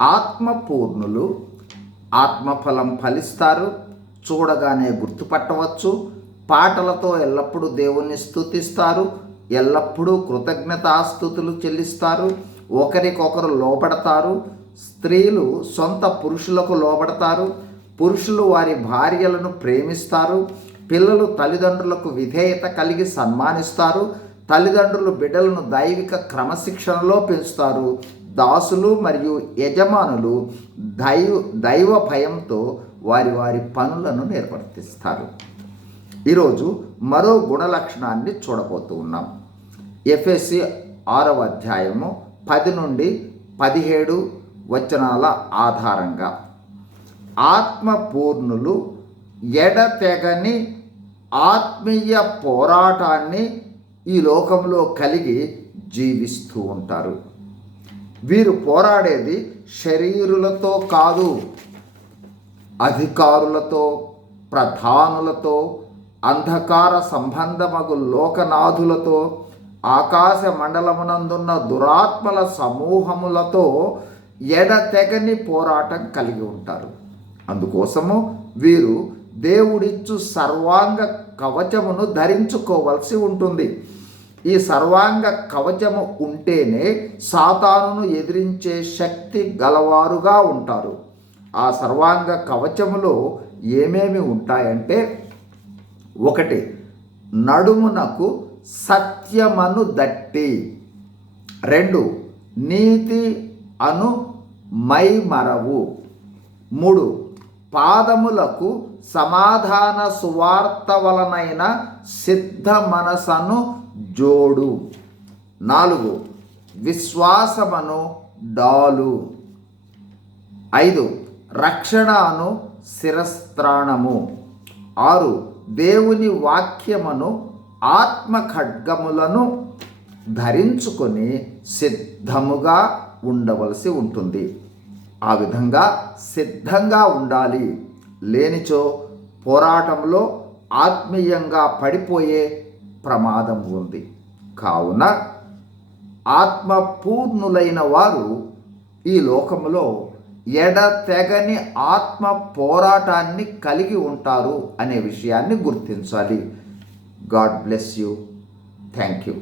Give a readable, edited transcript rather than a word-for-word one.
ఆత్మపూర్ణులు ఆత్మఫలం ఫలిస్తారు. చూడగానే గుర్తుపట్టవచ్చు. పాటలతో ఎల్లప్పుడూ దేవుణ్ణి స్తుతిస్తారు. ఎల్లప్పుడూ కృతజ్ఞతాస్తుతులు చెల్లిస్తారు. ఒకరికొకరు లోబడతారు. స్త్రీలు సొంత పురుషులకు లోబడతారు. పురుషులు వారి భార్యలను ప్రేమిస్తారు. పిల్లలు తల్లిదండ్రులకు విధేయత కలిగి సన్మానిస్తారు. తల్లిదండ్రులు బిడ్డలను దైవిక క్రమశిక్షణలో పెంచుతారు. దాసులు మరియు యజమానులు దైవ భయంతో వారి వారి పనులను నిర్వర్తిస్తారు. ఈరోజు మరో గుణలక్షణాన్ని చూడబోతూ ఉన్నాం. ఎఫెసీ 6వ అధ్యాయము 10 నుండి 17 వచనాల ఆధారంగా ఆత్మపూర్ణులు ఎడతెగని ఆత్మీయ పోరాటాన్ని ఈ లోకంలో కలిగి జీవిస్తూ ఉంటారు. వీరు పోరాడేది శరీరులతో కాదు, అధికారులతో, ప్రధానులతో, అంధకార సంబంధమగు లోకనాథులతో, ఆకాశ మండలమునందున్న దురాత్మల సమూహములతో ఎడతెగని పోరాటం కలిగి ఉంటారు. అందుకోసము వీరు దేవుడిచ్చు సర్వాంగ కవచమును ధరించుకోవలసి ఉంటుంది. ఈ సర్వాంగ కవచము ఉంటేనే సాతానును ఎదిరించే శక్తి గలవారుగా ఉంటారు. ఆ సర్వాంగ కవచములో ఏమేమి ఉంటాయంటే, 1 నడుమునకు సత్యమను దట్టి, 2 నీతి అను మైమరవు, 3 పాదములకు సమాధాన సువార్త వలనైన సిద్ధ మనసను జోడు, 4 విశ్వాసమను డాలు, 5 రక్షణ అను శిరస్త్రాణము, 6 దేవుని వాక్యమును ఆత్మ ఖడ్గములను ధరించుకొని సిద్ధముగా ఉండవలసి ఉంటుంది. ఆ విధంగా సిద్ధంగా ఉండాలి. లేనిచో పోరాటంలో ఆత్మీయంగా పడిపోయే ప్రమాదం ఉంది. కావున ఆత్మపూర్ణులైన వారు ఈ లోకంలో ఎడతెగని ఆత్మ పోరాటాన్ని కలిగి ఉంటారు అనే విషయాన్ని గుర్తించాలి. God bless you. Thank you.